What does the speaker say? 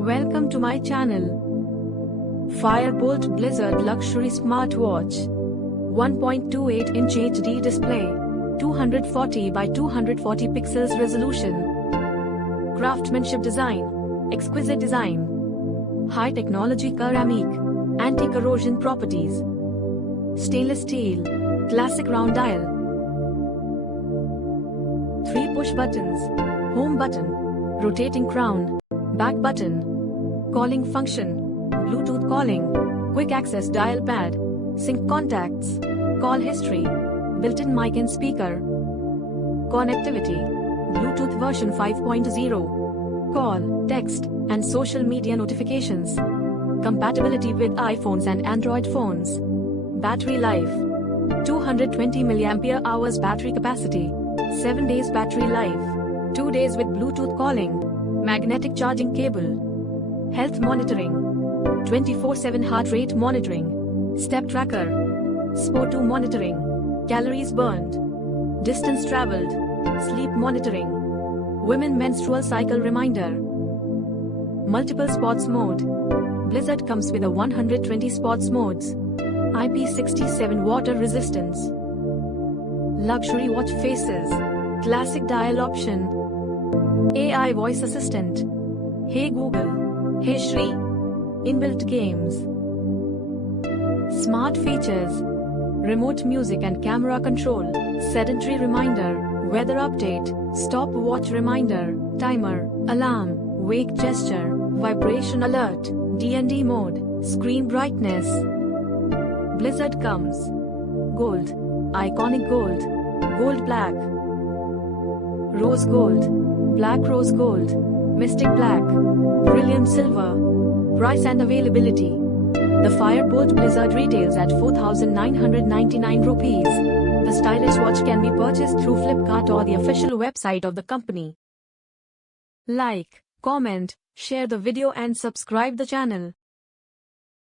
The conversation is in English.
Welcome to my channel. Boltt Blizzard Luxury Smartwatch. 1.28-inch HD display. 240 by 240 pixels resolution. Craftsmanship design. Exquisite design. High technology ceramic. Anti-corrosion properties. Stainless steel. Classic round dial. 3 push buttons. Home button. Rotating crown. Back button. Calling function. Bluetooth calling. Quick access dial pad. Sync contacts. Call history. Built-in mic and speaker. Connectivity. Bluetooth version 5.0. Call, text, and social media notifications. Compatibility with iPhones and Android phones. Battery life. 220 mAh battery capacity. 7 days battery life. 2 days with Bluetooth calling. Magnetic charging cable. Health monitoring. 24/7 heart rate monitoring. Step tracker. SPO2 monitoring. Calories burned. Distance traveled. Sleep monitoring. Women menstrual cycle reminder. Multiple spots mode. Blizzard comes with a 120 spots modes. IP67 water resistance. Luxury watch faces. Classic dial option. AI voice assistant. Hey Google. Hey Shri. Inbuilt games. Smart features. Remote music and camera control. Sedentary reminder. Weather update. Stopwatch reminder. Timer. Alarm. Wake gesture. Vibration alert. D&D mode. Screen brightness. Blizzard comes. Gold. Iconic gold. Gold black. Rose gold. Black rose gold. Mystic black. Brilliant silver. Price and availability. The Boltt Blizzard retails at 4,999 rupees. The stylish watch can be purchased through Flipkart or the official website of the company. Like, comment, share the video and subscribe the channel.